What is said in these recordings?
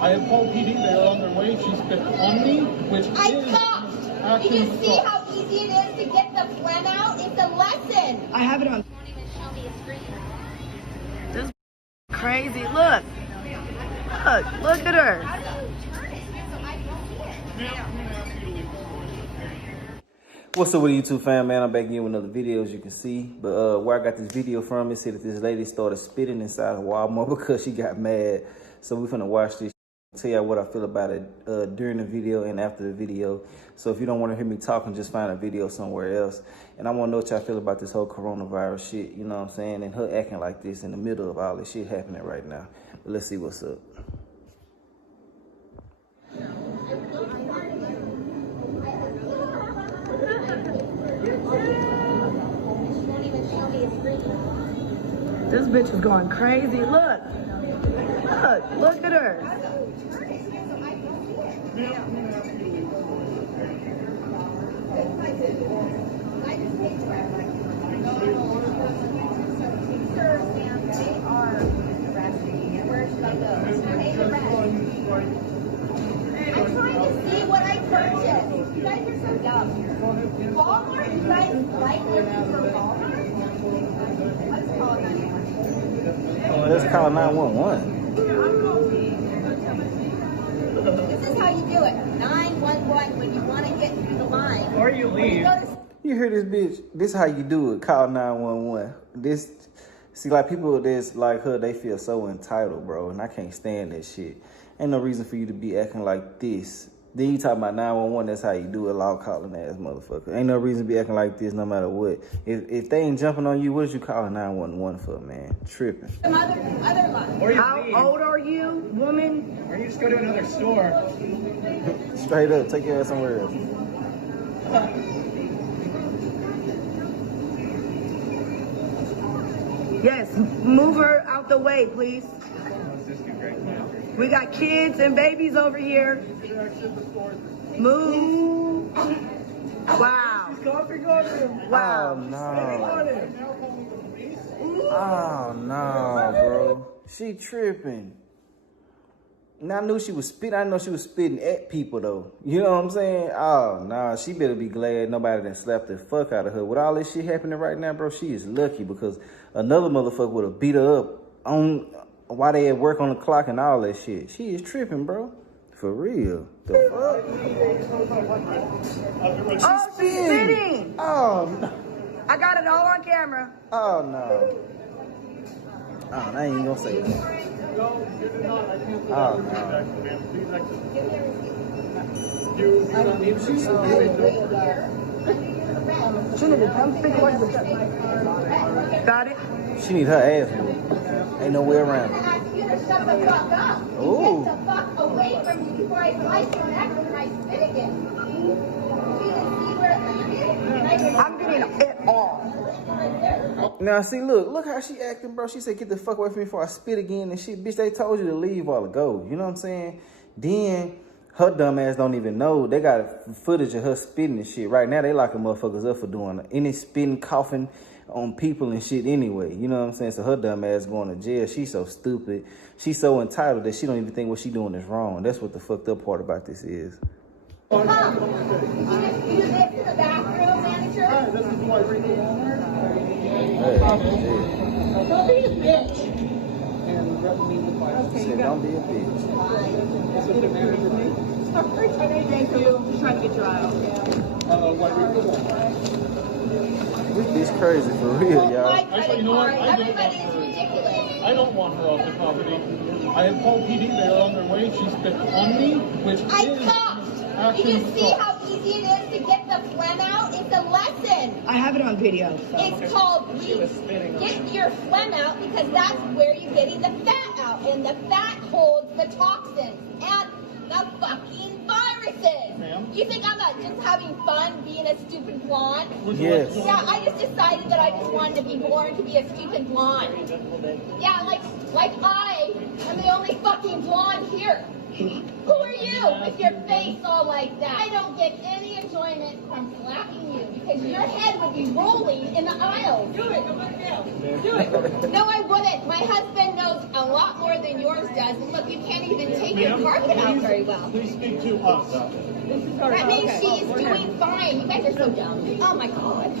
I had called PD. They were on their way. She spit on me, which I stopped. Did you see how easy it is to get the phlegm out? It's a lesson. I have it on. This crazy. Look. Look at her. What's up with YouTube fam, man? I'm back again with another video, as you can see. But where I got this video from, it said that this lady started spitting inside of Walmart because she got mad. So we're finna watch this, tell y'all what I feel about it during the video and after the video. So if you don't want to hear me talking, just find a video somewhere else. And I want to know what y'all feel about this whole coronavirus shit, you know what I'm saying? And her acting like this in the middle of all this shit happening right now. But let's see what's up. This bitch is going crazy. Look at her. I'm trying to see what I purchased. You guys are so dumb. Walmart, you guys like looking for Walmart? Let's call 911. Let's call 911. This is how you do it. 911 when you want to get through the line. Or you leave. You hear this bitch? This is how you do it. Call 911. This, see, like people that's like her, they feel so entitled, bro. And I can't stand that shit. Ain't no reason for you to be acting like this. Then you talk about 911, that's how you do it, law calling ass motherfucker. Ain't no reason to be acting like this no matter what. If they ain't jumping on you, what is you calling 911 for, man? Tripping. Some other line. How old are you, woman? Or you just go to another store. Straight up, take your ass somewhere else. Yes, move her out the way, please. We got kids and babies over here. Move. Wow. Wow. Oh, no. Oh, no, bro. She tripping. And I knew she was spitting. I know she was spitting at people, though. You know what I'm saying? Oh, no. She better be glad nobody done slapped the fuck out of her. With all this shit happening right now, bro, she is lucky because another motherfucker would have beat her up on while they at work on the clock and all that shit. She is tripping, bro. For real. The fuck? Oh, she's spitting. Oh, no. I got it all on camera. Oh, no. Oh, I ain't gonna say that. Oh, no. She need to come speak away. Got it? She need her ass moved. Ain't no way around it. I ask you to shut the fuck up. Ooh. Get the fuck away from me before I slice your neck and I spit again. I'm getting it all. Now, see, look how she acting, bro. She said, get the fuck away from me before I spit again and shit. Bitch, they told you to leave a while ago. You know what I'm saying? Then her dumb ass don't even know. They got footage of her spitting and shit. Right now, they locking motherfuckers up for doing any spitting, coughing on people and shit anyway. You know what I'm saying? So her dumb ass going to jail. She's so stupid. She's so entitled that she don't even think what she doing is wrong. That's what the fucked up part about this is. You just do this in the bathroom, manager? This is why we go Walmart. Don't be a bitch. And threaten me with my... She said, don't be a bitch. Sorry, thank you. I'm just trying to get you out. Why we go Walmart. This crazy for real, y'all. Actually, you know what? Everybody is ridiculous. I don't want her off the property. I had called PD. They were on their way. She spit on me, which I stopped. Did you see how easy it is to get the phlegm out? It's a lesson. I have it on video. It's called get your phlegm out because that's where you're getting the fat out. And the fat holds the toxins and the fucking viruses. You think I'm not just having fun being a stupid blonde? Yes. Yeah, I just decided that I just wanted to be born to be a stupid blonde. Yeah, like I am the only fucking blonde here. Who are you with your face all like that? I don't get any enjoyment from slapping you because your head would be rolling in the aisle. Do it. I'm right now. Do it. No, I wouldn't. My husband knows a lot more than yours does. And look, you can't even take you're parking out very well. Please speak to us. That means she's doing fine. You guys are so dumb. Oh my god.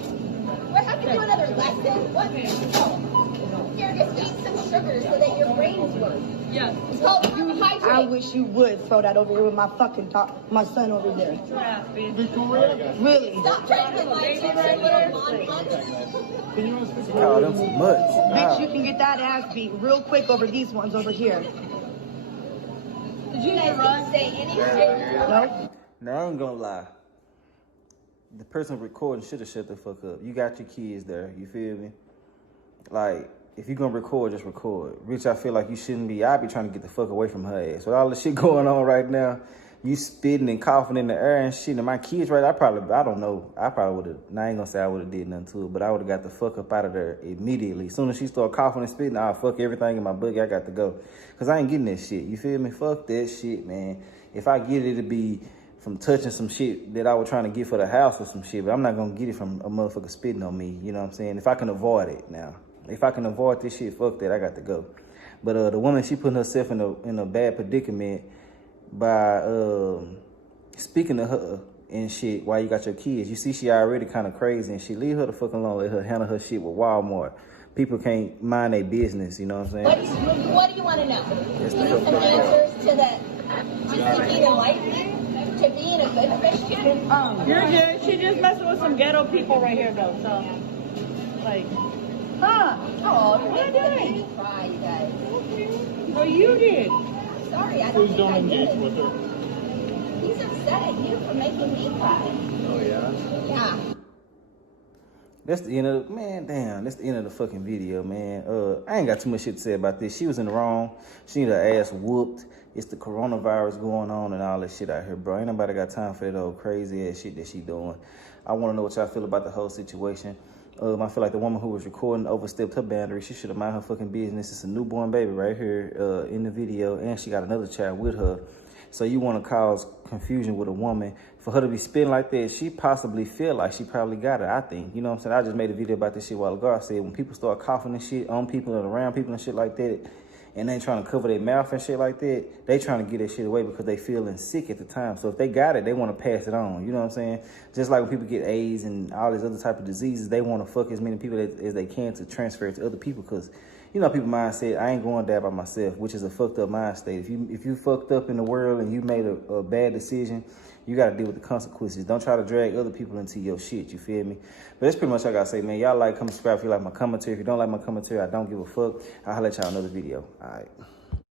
We'll have to do another lesson. What? Oh. Here, just eat some sugar so that your brains work. Yeah. It's called I carbohydrate. wish you would throw that over here with my fucking my son over there. Victoria, Really? Stop trying to like your little blonde. can you speak to Call them too much. Bitch, you can get that ass beat real quick over these ones over here. Did you guys didn't say any shit? No? Now I ain't gonna lie. The person recording should have shut the fuck up. You got your kids there, you feel me? Like, if you gonna record, just record. Rich, I feel like you shouldn't be. I be trying to get the fuck away from her ass. With all the shit going on right now, you spitting and coughing in the air and shit. And my kids, right? I don't know. I probably would have. I ain't gonna say I would have did nothing to it, but I would have got the fuck up out of there immediately. As soon as she started coughing and spitting, I'll fuck everything in my boogie. I got to go, cause I ain't getting that shit. You feel me? Fuck that shit, man. If I get it, it'll be from touching some shit that I was trying to get for the house or some shit, but I'm not gonna get it from a motherfucker spitting on me. You know what I'm saying? If I can avoid it now. If I can avoid this shit, fuck that, I got to go. But the woman, she putting herself in a bad predicament by speaking to her and shit while you got your kids. You see she already kind of crazy and shit. Leave her the fuck alone. Let her handle her shit with Walmart. People can't mind their business, you know what I'm saying? What do you want to know? Yes, You need some answers to being a life thing? To being a good Christian? You're good. She just messing with some ghetto people right here, though. So, like, Oh, you're making me cry, you guys. well, you did. Sorry, I don't please think don't I engage did. with her. He's upset at you for making me cry. Oh, yeah? Yeah. That's the end of the, man, damn, that's the end of the fucking video, man. I ain't got too much shit to say about this. She was in the wrong. She need her ass whooped. It's the coronavirus going on and all that shit out here, bro. Ain't nobody got time for that old crazy ass shit that she doing. I want to know what y'all feel about the whole situation. I feel like the woman who was recording overstepped her boundary. She should have mind her fucking business. It's a newborn baby right here in the video, and she got another child with her. So you want to cause confusion with a woman. For her to be spitting like that, she possibly feel like she probably got it, I think. You know what I'm saying? I just made a video about this shit a while ago. I said when people start coughing and shit on people and around people and shit like that, and they trying to cover their mouth and shit like that, they trying to get that shit away because they feeling sick at the time. So if they got it, they want to pass it on. You know what I'm saying? Just like when people get AIDS and all these other type of diseases, they want to fuck as many people as they can to transfer it to other people because, you know, people mindset, I ain't going there by myself, which is a fucked up mind state. If you fucked up in the world and you made a bad decision, you got to deal with the consequences. Don't try to drag other people into your shit, you feel me? But that's pretty much all I got to say, man. Y'all like, comment, subscribe if you like my commentary. If you don't like my commentary, I don't give a fuck. I'll let y'all another video. All right.